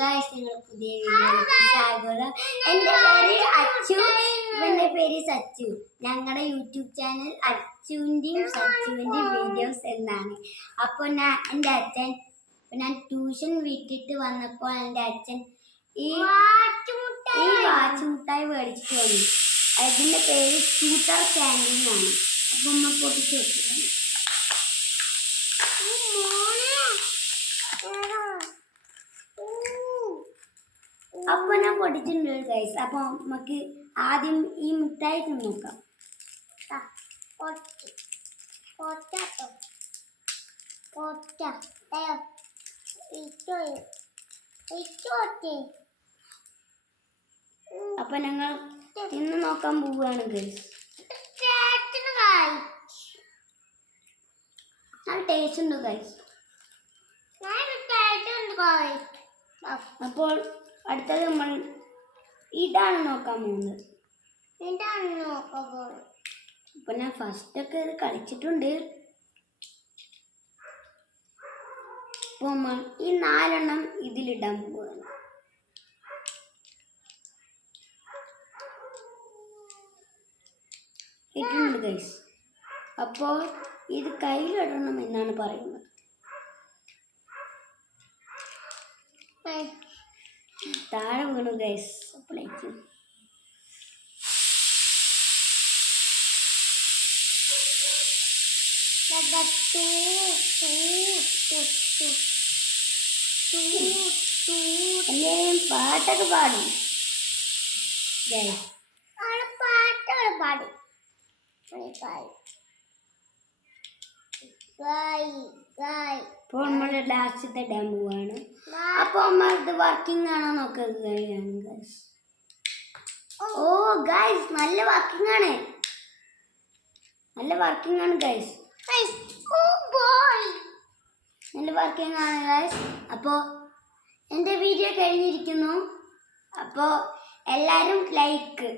Guys, നിങ്ങൾ പുതിയ വീഡിയോയിലേക്ക് സ്വാഗതം. എൻ്റെ പേര് അച്ചു, ഇവൻ്റെ പേര് സച്ചു. ഞങ്ങളുടെ യൂട്യൂബ് ചാനൽ അച്ചുവിൻ്റെയും സച്ചുവിൻ്റെയും വീഡിയോസ് എന്നാണ്. അപ്പോൾ ഞാൻ ട്യൂഷൻ വിട്ടിട്ട് വന്നപ്പോൾ എൻ്റെ അച്ഛൻ ഈ വാച്ച് മുട്ടായി മേടിച്ചിട്ട് വന്നു. അതിൻ്റെ പേര് സ്കൂട്ടർ ക്യാൻഡി എന്നാണ്. അപ്പം അമ്മ പൊട്ടിച്ച് വെച്ചിട്ടുണ്ട്. അപ്പൊ ഞാൻ പൊട്ടിച്ചിട്ടുണ്ട് ഗൈസ്. അപ്പൊ നമുക്ക് ആദ്യം ഈ മിഠായി നോക്കാം. അപ്പൊ ഞങ്ങൾ തിന്ന് നോക്കാൻ പോവുകയാണ് ഗൈസ്. നല്ല ടേസ്റ്റ് ഉണ്ട് ഗൈസ്. അപ്പോൾ അടുത്തത് നമ്മൾ ഇതാണ് നോക്കാൻ പോകുന്നത്. അപ്പൊ ഞാൻ ഫസ്റ്റൊക്കെ ഇത് കളിച്ചിട്ടുണ്ട്. അപ്പൊ നമ്മൾ ഈ 4 എണ്ണം ഇതിലിടാൻ പോവുകയാണ്. ഇട്ടുണ്ട് ഗൈസ്. അപ്പോൾ ഇത് കയ്യിലിടണം എന്നാണ് പറയുന്നത്. താഴെ വീണു ഗൈസ്. അപ്പോഴേക്കും എല്ലാവരും പാട്ടൊക്കെ പാടും ഗൈസ്. ഇപ്പോൾ നമ്മൾ ലാസ്റ്റത്തെ ഇടാൻ പോവാണ്. അപ്പോൾ നമ്മൾ ഇത് വർക്കിംഗ് ആണോ നോക്കുകയാണ് ഗൈസ്. ഓ ഗൈസ്, നല്ല വർക്കിംഗ് ആണ് ഗൈസ്. നല്ല വർക്കിംഗ് ആണ് ഗൈസ്. അപ്പോൾ എൻ്റെ വീഡിയോ കഴിഞ്ഞിരിക്കുന്നു. അപ്പോൾ എല്ലാവരും ലൈക്ക്